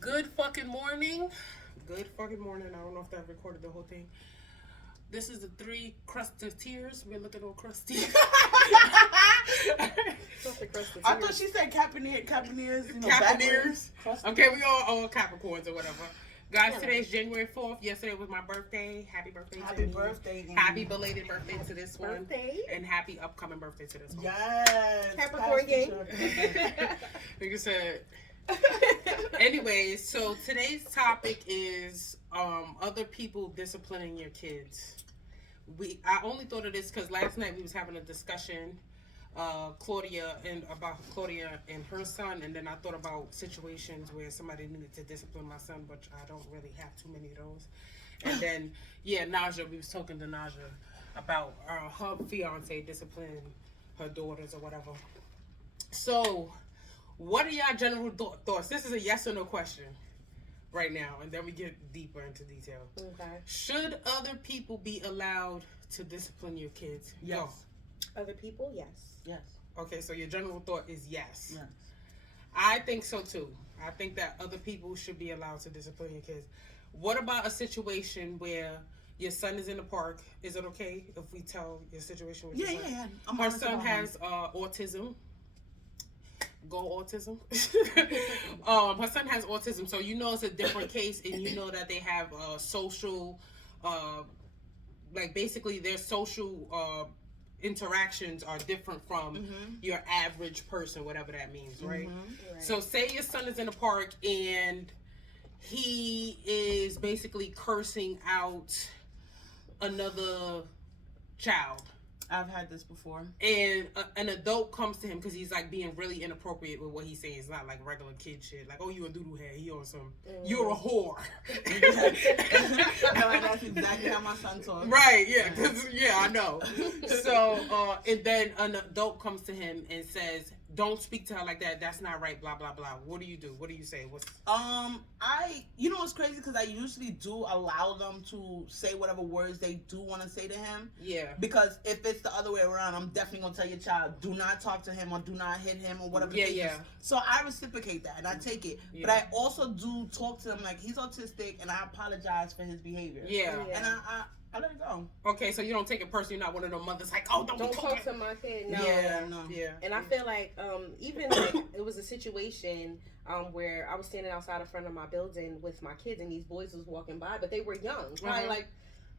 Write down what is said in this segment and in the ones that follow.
Good fucking morning. Good fucking morning. I don't know if that recorded the whole thing. This is the three crusketeers. We're looking all crusty. I thought she said Capineers, Capineers. Okay, we all Capricorns or whatever. Guys, today's January 4th. Yesterday was my birthday. Happy birthday to me. Birthday. Happy belated birthday to this Birthday. one. And happy upcoming birthday to this one. Yes. Capricorn gang. Like I said. Anyways, so today's topic is other people disciplining your kids. I only thought of this because last night we was having a discussion, Claudia and her son, and then I thought about situations where somebody needed to discipline my son, but I don't really have too many of those. And then Naja, we was talking to Naja about her fiance disciplining her daughters or whatever. So, what are y'all general thoughts? This is a yes or no question right now, and then we get deeper into detail. Okay. Should other people be allowed to discipline your kids? Yes. Go. Other people, yes. Yes. Okay, so your general thought is yes. Yes. I think so too. I think that other people should be allowed to discipline your kids. What about a situation where your son is in the park? Is it okay if we tell your situation with your son? Yeah. Her son has autism. Go autism. Her son has autism, so you know it's a different case, and you know that they have social, like basically their social interactions are different from your average person, whatever that means, right? Right. So say your son is in the park and he is basically cursing out another child. I've had this before. And an adult comes to him because he's like being really inappropriate with what he's saying. It's not like regular kid shit. Like, oh, you a doodle head. He on some, you're a whore. No, that's exactly how my son talks. Right, yeah. Cause, yeah, I know. So, and then an adult comes to him and says, don't speak to her like that. That's not right, blah, blah, blah. What do you do? What do you say? You know what's crazy? Because I usually do allow them to say whatever words they do want to say to him. Yeah. Because if it's the other way around, I'm definitely going to tell your child, do not talk to him or do not hit him or whatever. Yeah. So I reciprocate that and I take it. Yeah. But I also do talk to him like he's autistic and I apologize for his behavior. Yeah. And I let it go. Okay, so you don't take it personally. You're not one of those mothers like, oh, don't talk to my kid. No. No. Yeah. And I feel like even like it was a situation where I was standing outside in front of my building with my kids and these boys was walking by, but they were young, probably like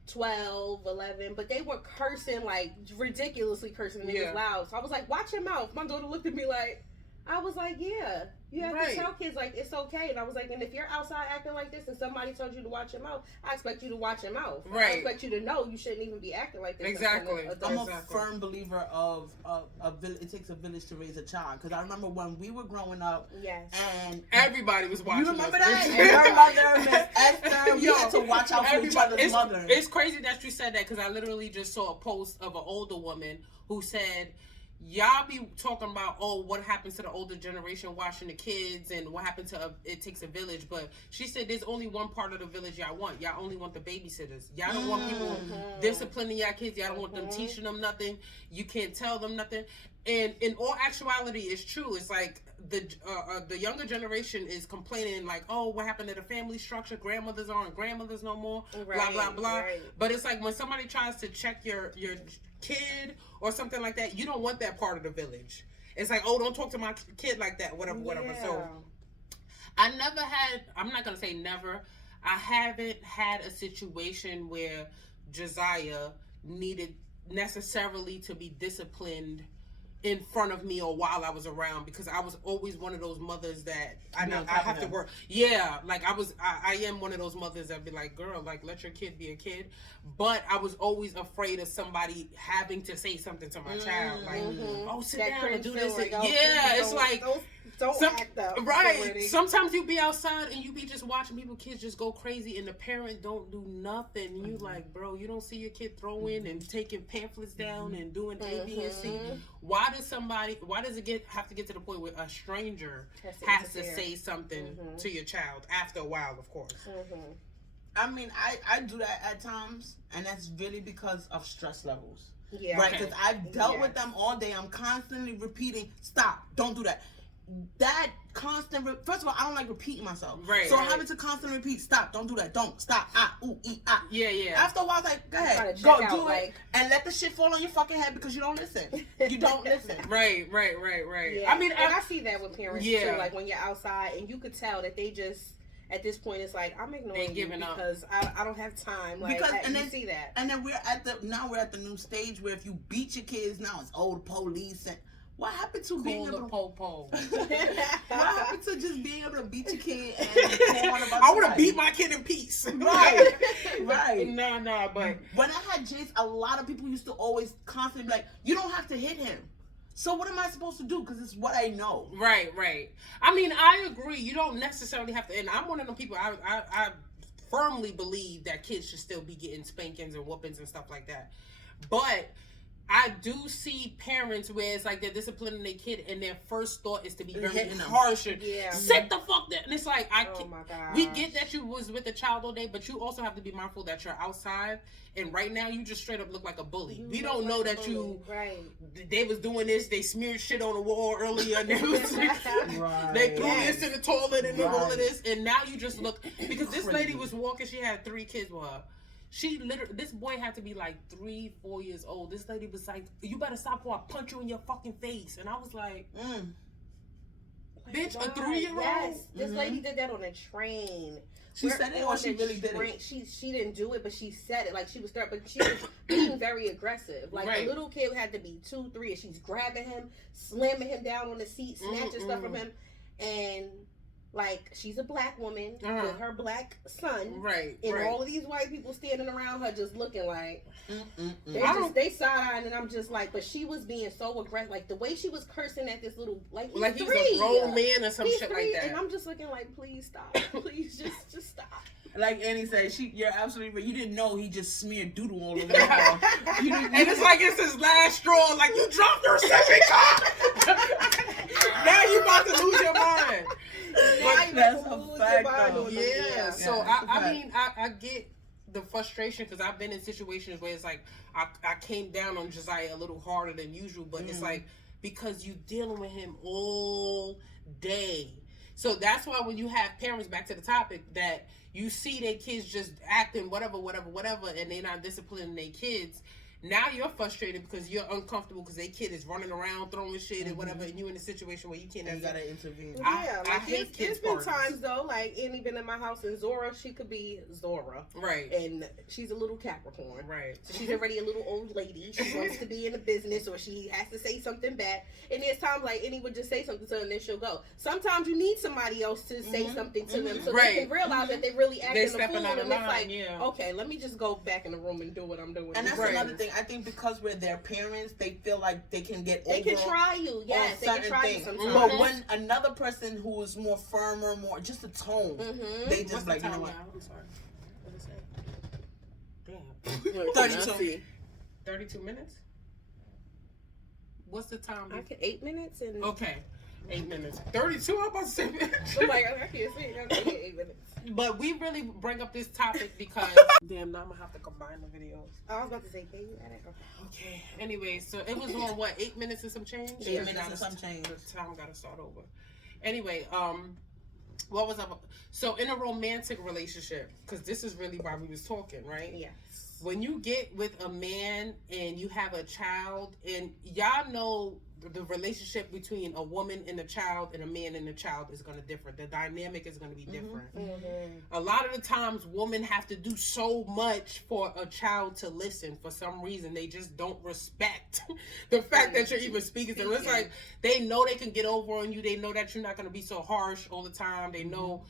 12, 11, but they were cursing like ridiculously cursing and it was loud. So I was like, watch your mouth. My daughter looked at me like, I was like, yeah, you have to tell kids like it's okay. And I was like, and if you're outside acting like this and somebody told you to watch your mouth, I expect you to watch your mouth. Right. I expect you to know you shouldn't even be acting like this. Exactly. I'm a firm believer of it takes a village to raise a child. Because I remember when we were growing up, and everybody was watching. You remember us. that? And her mother, Miss Esther, we had to watch out for each other's mothers. It's crazy that you said that because I literally just saw a post of an older woman who said, y'all be talking about, oh, what happens to the older generation watching the kids and what happened to it takes a village, but she said there's only one part of the village y'all want. Y'all only want the babysitters. Y'all don't want people disciplining y'all kids. Y'all don't want them teaching them nothing. You can't tell them nothing. And in all actuality, it's true. It's like the younger generation is complaining like, oh, what happened to the family structure? Grandmothers aren't grandmothers no more. Blah blah blah. Right. But it's like when somebody tries to check your kid or something like that, you don't want that part of the village. It's like, oh, don't talk to my kid like that, whatever. So I'm not gonna say never, I haven't had a situation where Josiah needed necessarily to be disciplined in front of me or while I was around, because I was always one of those mothers that I have to work. Yeah, like I am one of those mothers that be like, girl, like let your kid be a kid. But I was always afraid of somebody having to say something to my child, like, oh, sit down and do this. Like, it's like don't act up. Right. Sometimes you be outside and you be just watching kids just go crazy and the parent don't do nothing. You like, bro, you don't see your kid throwing and taking pamphlets down and doing A, B, and C. Why does it have to get to the point where a stranger has to say something to your child after a while, of course? I mean, I do that at times, and that's really because of stress levels. Yeah. Right? Because I've dealt with them all day. I'm constantly repeating, stop, don't do that. that constant, first of all, I don't like repeating myself. Right. So right. having to constantly repeat, stop, don't do that, don't, stop, ooh, Yeah, yeah. After a while, I was like, go ahead, go do it, and let the shit fall on your fucking head because you don't listen. You don't listen. Right. Yeah. I mean, and I see that with parents yeah. too. Like when you're outside and you could tell that they just, at this point, it's like, I'm ignoring you because I don't have time. Like, and then see that. And then we're at the new stage where if you beat your kids now, it's old police and. What happened to being able to po? What happened to just being able to beat your kid and go on about I would have beat my kid in peace. Right. No, but when I had Jace, a lot of people used to always constantly be like, "You don't have to hit him." So what am I supposed to do? Because it's what I know. Right. I mean, I agree. You don't necessarily have to. And I'm one of them people. I firmly believe that kids should still be getting spankings and whoopings and stuff like that. But I do see parents where it's like they're disciplining their kid and their first thought is to be very harsh and sit the fuck down. And it's like, oh my God. We get that you was with a child all day, but you also have to be mindful that you're outside. And right now, you just straight up look like a bully. We don't know that you, they was doing this, they smeared shit on the wall earlier, and they threw this in the toilet and all of this. And now you just look, because this lady was walking, she had 3 kids with her. She literally, this boy had to be like 3-4 years old. This lady was like, "You better stop or I punch you in your fucking face." And I was like, bitch, a 3-year-old? Yes. This lady did that on a train. She said it or she really did it? She didn't do it, but she said it. Like, she was but she was being very aggressive. Like, the little kid had to be 2, 3, and she's grabbing him, slamming him down on the seat, snatching stuff from him. And like, she's a black woman with her black son, and all of these white people standing around her just looking like they side-eyeing, and I'm just like, but she was being so aggressive, like the way she was cursing at this little, like he's 3. A grown man or some shit 3, like that, and I'm just looking like, please stop, please just stop. Like Annie said, you're absolutely right. You didn't know he just smeared doodle all over the wall. And it's like it's his last straw. Like, you dropped your second car. Now you about to lose your mind. But that's a fact, though. Yeah. So I mean, I get the frustration because I've been in situations where it's like I came down on Josiah a little harder than usual, but it's like because you dealing with him all day. So that's why when you have parents, back to the topic, that you see their kids just acting whatever, and they're not disciplining their kids. Now you're frustrated because you're uncomfortable because their kid is running around throwing shit and whatever, and you're in a situation where you can't. You gotta intervene. Yeah, I hate kids. There's been times though, like Annie been in my house, and Zora, she could be Zora, right? And she's a little Capricorn, right? So she's already a little old lady. She wants to be in a business, or she has to say something back. And there's times like Annie would just say something to her, and then she'll go. Sometimes you need somebody else to say something to them, so they can realize that they really acting a fool, and it's like, okay, let me just go back in the room and do what I'm doing. And that's another thing. I think because we're their parents, they feel like they can get over. They can try you, yes. They can try you sometimes. But when another person who is more firmer, more just a tone, they just like, you know what? I'm sorry. What is it? Damn. 32. 32 minutes? What's the time? 8 minutes and. Okay. 8 minutes. 32, I'm about to say. I'm like, I can't see. That's 8 minutes. But we really bring up this topic because damn, now I'm gonna have to combine the videos. I was about to say, can you add it? Okay. Anyway, so it was on what, 8 minutes and some change? 8 minutes and some change. The time gotta start over. Anyway, what was up? So in a romantic relationship, because this is really why we was talking, right? Yes. When you get with a man and you have a child, and y'all know the relationship between a woman and a child and a man and a child is going to differ. The dynamic is going to be different. A lot of the times women have to do so much for a child to listen. For some reason, they just don't respect the fact that you're even speaking to them. It's like they know they can get over on you. They know that you're not going to be so harsh all the time. They know,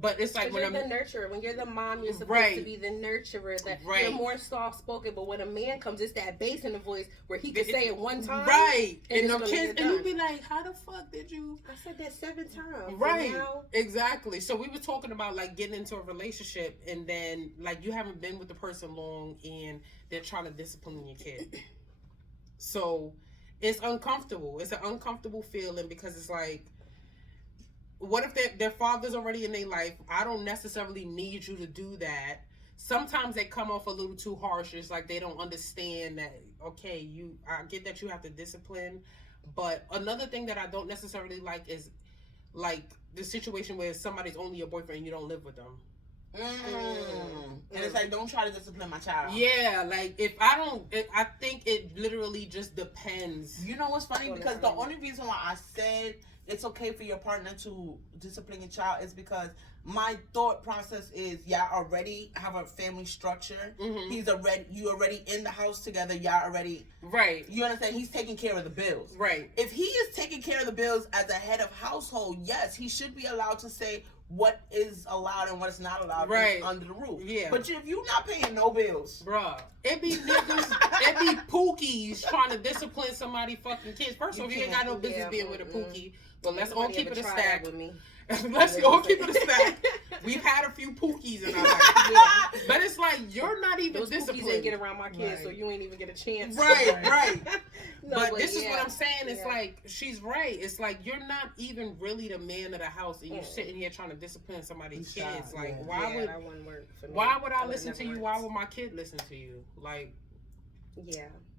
but it's like when you're the nurturer. When you're the mom, you're supposed to be the nurturer. That you're more soft spoken. But when a man comes, it's that bass in the voice where he can say it one time, right? And the kids, and you be like, how the fuck did you? I said that 7 times. Right. Exactly. So we were talking about like getting into a relationship and then like you haven't been with the person long and they're trying to discipline your kid. So it's uncomfortable. It's an uncomfortable feeling because it's like, what if their father's already in their life? I don't necessarily need you to do that. Sometimes they come off a little too harsh. It's like they don't understand that, okay, I get that you have to discipline. But another thing that I don't necessarily like is like the situation where somebody's only your boyfriend and you don't live with them. And it's like, don't try to discipline my child. Yeah, like if I don't, I think it literally just depends. You know what's funny? Because the only reason why I said it's okay for your partner to discipline your child is because my thought process is y'all already have a family structure. You already in the house together. Y'all already right. You understand? He's taking care of the bills. Right. If he is taking care of the bills as a head of household, yes, he should be allowed to say what is allowed and what is not allowed under the roof. Yeah. But if you're not paying no bills, bruh, it be niggas, it be pookies trying to discipline somebody fucking kids. First of all, you ain't got no business being with a pookie. But let's all keep it a stack. Let's all keep it a stack. We've had a few pookies in our life. But it's like, you're not even those disciplined. Pookies ain't get around my kids, so you ain't even get a chance. Right. No, but this is what I'm saying. It's like, she's right. It's like, you're not even really the man of the house, and you're sitting here trying to discipline somebody's kids. Like, why would I listen to you? Why would my kid listen to you? Like,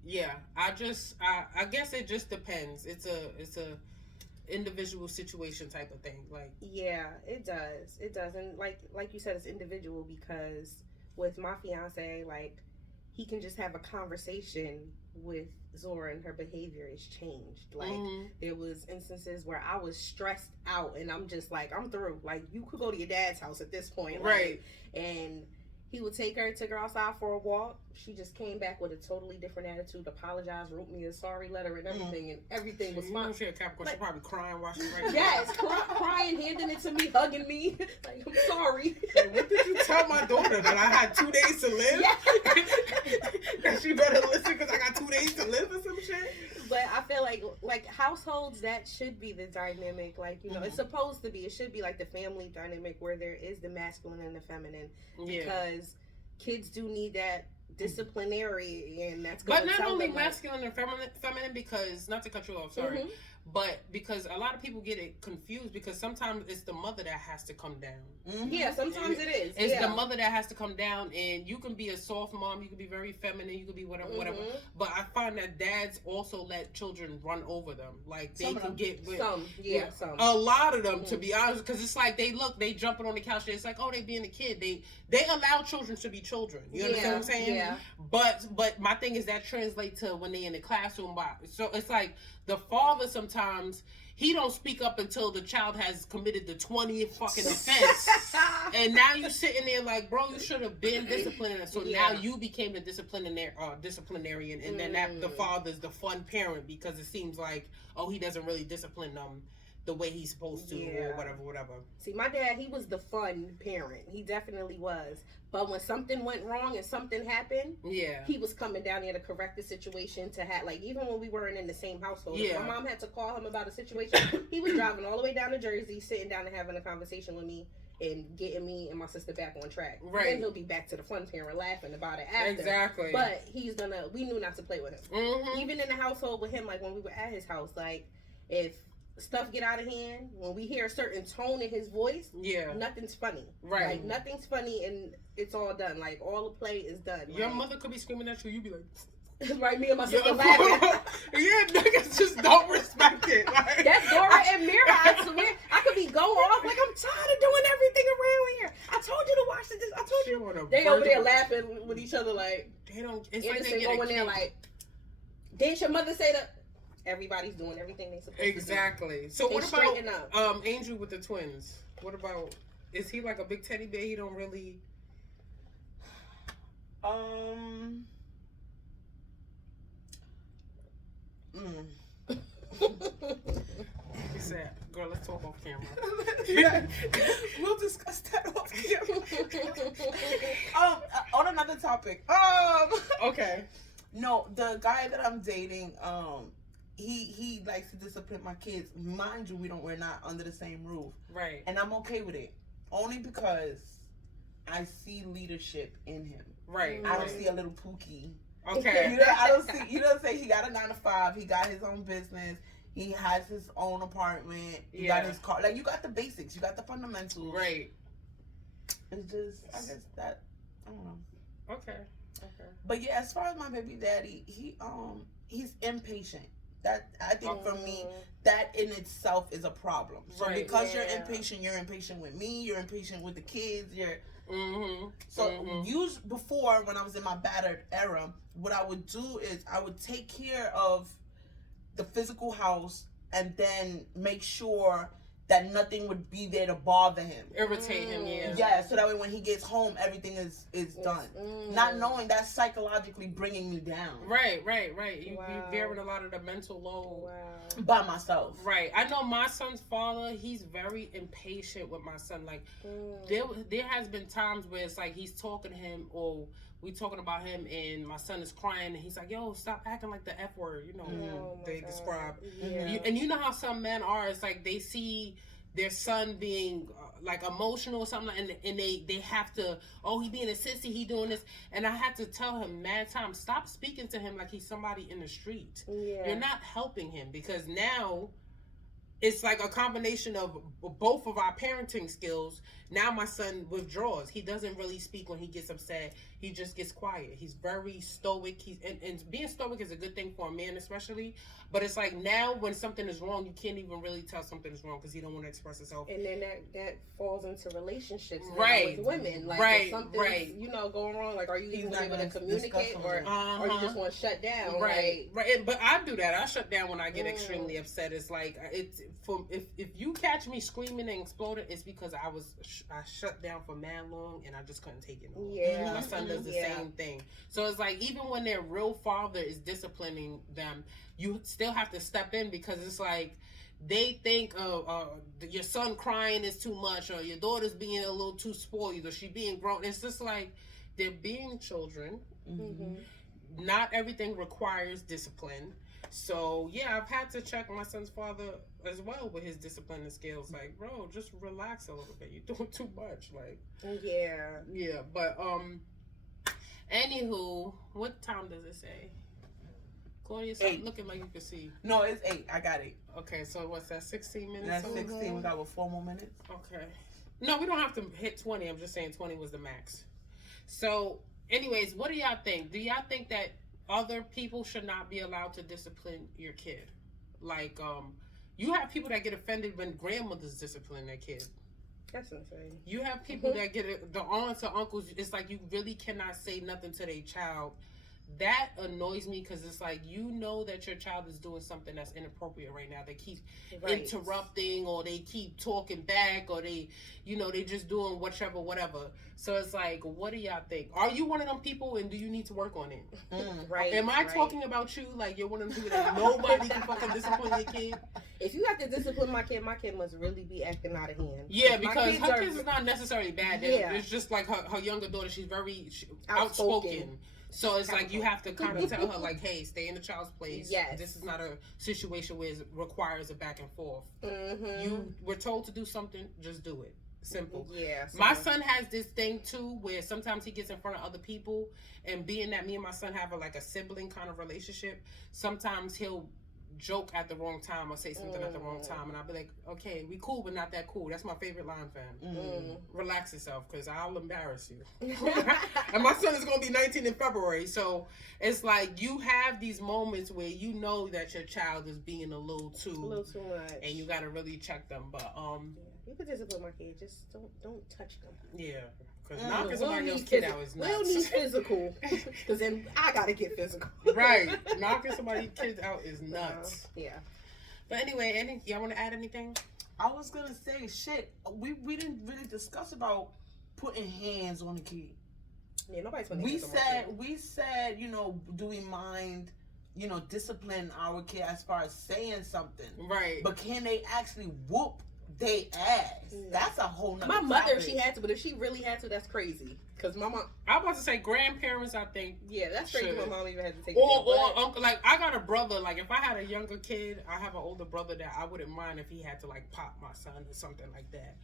yeah. I guess it just depends. It's a individual situation type of thing. Like, yeah, it does, and like you said, it's individual, because with my fiance, like, he can just have a conversation with Zora and her behavior has changed. Like, there was instances where I was stressed out and I'm just like, I'm through. Like, you could go to your dad's house at this point. Right. Like, and he would took her outside for a walk. She just came back with a totally different attitude, apologized, wrote me a sorry letter and everything, and everything was fine. She a Capricorn, she probably crying while she's right Yes, crying, handing it to me, hugging me. Like, I'm sorry. Like, what did you tell my daughter? That I had 2 days to live? Yeah. That she better listen because I got 2 days to live or some shit? But I feel like households, that should be the dynamic. Like, you know, it's supposed to be. It should be like the family dynamic where there is the masculine and the feminine. Yeah. Because kids do need that disciplinary, and that's but not only masculine and feminine, because, not to cut you off, sorry, but because a lot of people get it confused, because sometimes it's the mother that has to come down. Yeah, sometimes it is. It's the mother that has to come down, and you can be a soft mom, you can be very feminine, you can be whatever. But I find that dads also let children run over them. Like, they can get with some. A lot of them, to be honest, because it's like they jumping on the couch. It's like, oh, they being a kid. They allow children to be children. You understand what I'm saying? Yeah. But my thing is that translates to when they in the classroom. So it's like the father sometimes, he don't speak up until the child has committed the 20th fucking offense. And now you sitting there like, bro, you should have been disciplining. So now you became the disciplinarian, and then the father's the fun parent, because it seems like, oh, he doesn't really discipline them the way he's supposed to, or whatever. See, my dad, he was the fun parent. He definitely was. But when something went wrong and something happened, he was coming down there to correct the situation, to have, like, even when we weren't in the same household. If my mom had to call him about a situation, he was driving all the way down to Jersey, sitting down and having a conversation with me and getting me and my sister back on track. Right. Then he'll be back to the fun parent, laughing about it after. Exactly. But we knew not to play with him. Even in the household with him, like when we were at his house, like, if stuff get out of hand, when we hear a certain tone in his voice, nothing's funny. Right. Like, nothing's funny, and it's all done. Like, all the play is done. Your mother could be screaming at you, you'd be like, right, me and my sister laughing. Niggas just don't respect it. Like, that's Dora and Mira. I swear, I could be going off like, I'm tired of doing everything around here. I told you to watch this. I told you. They over there laughing with each other, like, they don't. It's like they going there like, didn't your mother say that? Everybody's doing everything they supposed to do. Exactly. So what about Angel with the twins? What about, is he like a big teddy bear? He don't really. He said, "Girl, let's talk off camera." We'll discuss that off camera. On another topic. Okay. No, the guy that I'm dating, he likes to discipline my kids. Mind you, we're not under the same roof. Right. And I'm okay with it. Only because I see leadership in him. Right. I don't see a little pookie. Okay. I don't see, you don't say he got a 9 to 5, he got his own business, he has his own apartment, he got his car. Like, you got the basics, you got the fundamentals. Right. It's just, I guess that, I don't know. Okay. But yeah, as far as my baby daddy, he's impatient. That I think for me, that in itself is a problem. So Right. because you're impatient with me, you're impatient with the kids, you're before, when I was in my battered era, what I would do is I would take care of the physical house and then make sure that nothing would be there to bother him, irritate him. So that way when he gets home, everything is done. Not knowing that's psychologically bringing me down. Right. You're bearing a lot of the mental load by myself. Right. I know my son's father, he's very impatient with my son. Like there has been times where it's like he's talking to him, or we talking about him, and my son is crying, and he's like, "Yo, stop acting like the F word," they describe. And you know how some men are. It's like they see their son being like emotional or something, and they have to, oh, he being a sissy, he doing this, and I had to tell him mad times, stop speaking to him like he's somebody in the street. You're not helping him, because now it's like a combination of both of our parenting skills. Now my son withdraws. He doesn't really speak when he gets upset. He just gets quiet. He's very stoic. And being stoic is a good thing for a man, especially. But it's like now when something is wrong, you can't even really tell something is wrong because he don't want to express himself. And then that falls into relationships now with women. Like if something's, going wrong, like are you even able to communicate, or you just want to shut down? Right. But I do that. I shut down when I get extremely upset. It's like if you catch me screaming and exploding, it's because I shut down for mad long and I just couldn't take it no more. My son does the same thing. So it's like even when their real father is disciplining them, you still have to step in, because it's like they think your son crying is too much, or your daughter's being a little too spoiled, or she being grown. It's just like they're being children. Not everything requires discipline. So yeah, I've had to check my son's father as well with his discipline and skills. Like, bro, just relax a little bit. You're doing too much. Like, yeah. But anywho, what time does it say? Claudia, stop looking like you can see. No, it's 8. I got 8. Okay, so what's that? 16 minutes. That's 16. We got 4 more minutes. Okay. No, we don't have to hit 20. I'm just saying 20 was the max. So, anyways, what do y'all think? Do y'all think that other people should not be allowed to discipline your kid? Like, you have people that get offended when grandmothers discipline their kid. That's insane. You have people that get the aunts or uncles. It's like you really cannot say nothing to their child. That annoys me, because it's like, you know that your child is doing something that's inappropriate right now. They keep interrupting, or they keep talking back, or they just doing whatever. So it's like, what do y'all think? Are you one of them people, and do you need to work on it? Am I talking about you like you're one of them people that nobody can fucking discipline your kid? If you have to discipline my kid must really be acting out of hand. Yeah, because her kids is not necessarily bad. It's just like her younger daughter, she's very outspoken. So it's like you have to kind of tell her, like, hey, stay in the child's place. Yes. This is not a situation where it requires a back and forth. You were told to do something, just do it. Simple. Yeah. So. My son has this thing too, where sometimes he gets in front of other people, and being that me and my son have a sibling kind of relationship, sometimes he'll joke at the wrong time or say something at the wrong time, and I'll be like, okay, we cool, but not that cool. That's my favorite line, fam. Relax yourself, because I'll embarrass you. And my son is going to be 19 in February, so it's like you have these moments where you know that your child is being a little too much, and you got to really check them. But you could discipline my kid, just don't touch them. Yeah. Because knocking somebody else's kid out is nuts. We don't need physical. Because then I got to get physical. Right. Knocking somebody's kids out is nuts. Yeah. But anyway, y'all want to add anything? I was going to say, shit, we didn't really discuss about putting hands on the kid. Yeah, nobody's putting hands on my kid. We said, do we mind, discipline our kid as far as saying something? Right. But can they actually whoop they ass? That's a whole nother My mother, topic. if she had to, but if she really had to, that's crazy. Because my mom, I was about to say grandparents, I think. Yeah, that's crazy. My mom even had to take or uncle. Like, I got a brother. Like, if I had a younger kid, I have an older brother that I wouldn't mind if he had to pop my son or something like that.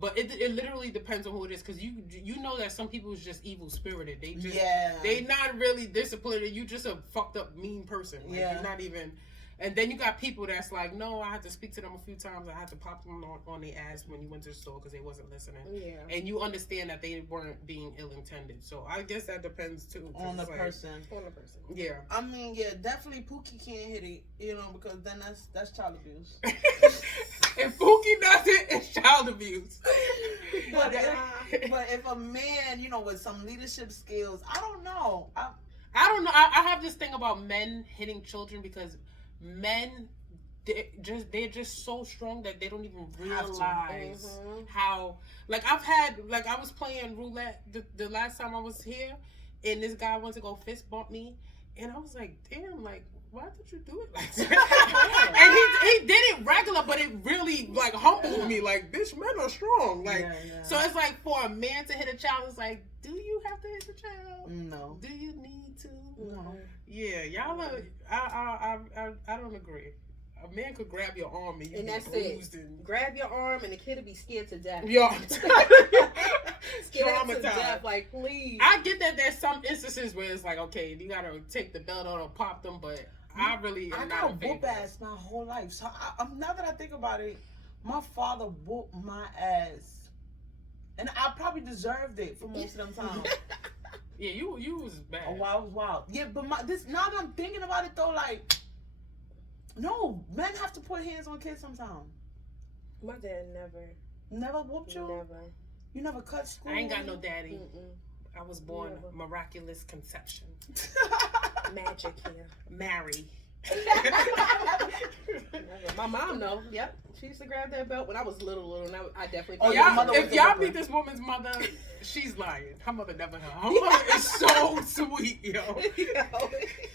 But it literally depends on who it is, because you know that some people is just evil spirited. They not really disciplined. You just a fucked up mean person. Like, you're not even. And then you got people that's like, no, I had to speak to them a few times. I had to pop them on their ass when you went to the store because they wasn't listening. Yeah. And you understand that they weren't being ill-intended. So I guess that depends too. On the person. On the person. Yeah. I mean, yeah, definitely Pookie can't hit it, you know, because then that's child abuse. If Fuqqin does it, it's child abuse. But if a man, you know, with some leadership skills, I don't know. I don't know. I have this thing about men hitting children because men, they're just so strong that they don't even realize how. Like I've had, like I was playing roulette the last time I was here, and this guy went to go fist bump me, and I was like, damn, like. Why did you do it like that? And he did it regular, but it really like humbled me. Like, bitch, men are strong. Like, so it's like for a man to hit a child, it's like, do you have to hit the child? No. Do you need to? No. Yeah, y'all are. I don't agree. A man could grab your arm and you and be that's bruised it. and Grab your arm and the kid will be scared to death. yo. Scared to death, like please. I get that there's some instances where it's like, okay, you gotta take the belt out or pop them, but I really am I not got a whoop ass my whole life. So now that I think about it, my father whooped my ass, and I probably deserved it for most of them times. Yeah, you was bad. Oh, I was wild. Yeah, but now that I'm thinking about it though, like, no, men have to put hands on kids sometimes. My dad Never whooped you. Never. You never cut school. I ain't got no daddy. Mm-mm. I was born miraculous conception. Magic here. Marry. My mom, though. Yep. She used to grab that belt when I was little, and I definitely. Oh, if y'all meet this woman's mother, she's lying. Her mother never had. Her mother is so sweet, yo.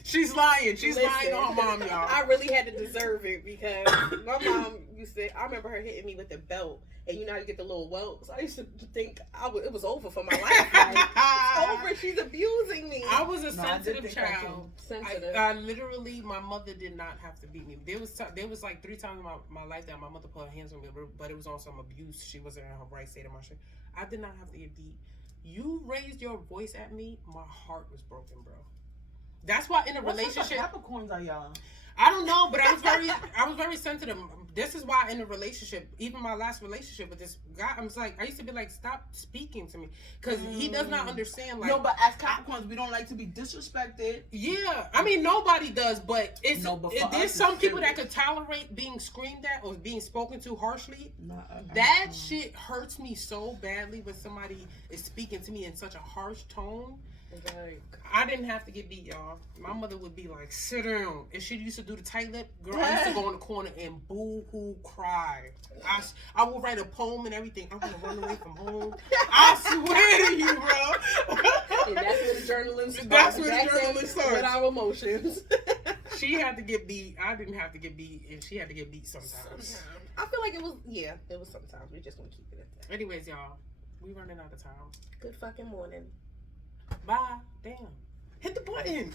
She's lying. She's lying on her mom, y'all. I really had to deserve it because my mom used to. I remember her hitting me with the belt, and you know how you get the little welts. I used to think it was over for my life. Like, it's over. She's abusing me. I was a sensitive child. Sensitive. I literally, my mother did not have to beat me. There was like 3 times in my life that my mother put her hands on me, but it was on some abuse. She wasn't in her right state of mind. I did not have to get beat. You raised your voice at me, my heart was broken, bro. That's why in a relationship. What Capricorns are y'all? I don't know, but I was very sensitive. This is why in a relationship, even my last relationship with this guy, I used to be like, stop speaking to me, because he does not understand. Like, no, but as Capricorns, we don't like to be disrespected. Yeah, I mean nobody does, but there's some people serious. that could tolerate being screamed at or being spoken to harshly. That shit hurts me so badly when somebody is speaking to me in such a harsh tone. Like, I didn't have to get beat, y'all. My mother would be like, sit down. And she used to do the tight lip. Girl, I used to go in the corner and boo-hoo cry. I would write a poem and everything. I'm going to run away from home. I swear to you, bro. And that's where the journalist starts. That's where the journalist starts. With our emotions. She had to get beat. I didn't have to get beat. And she had to get beat sometimes. I feel like it was sometimes. We just want to keep it at that. Anyways, y'all. We running out of time. Good fucking morning. Bye. Damn. Hit the button.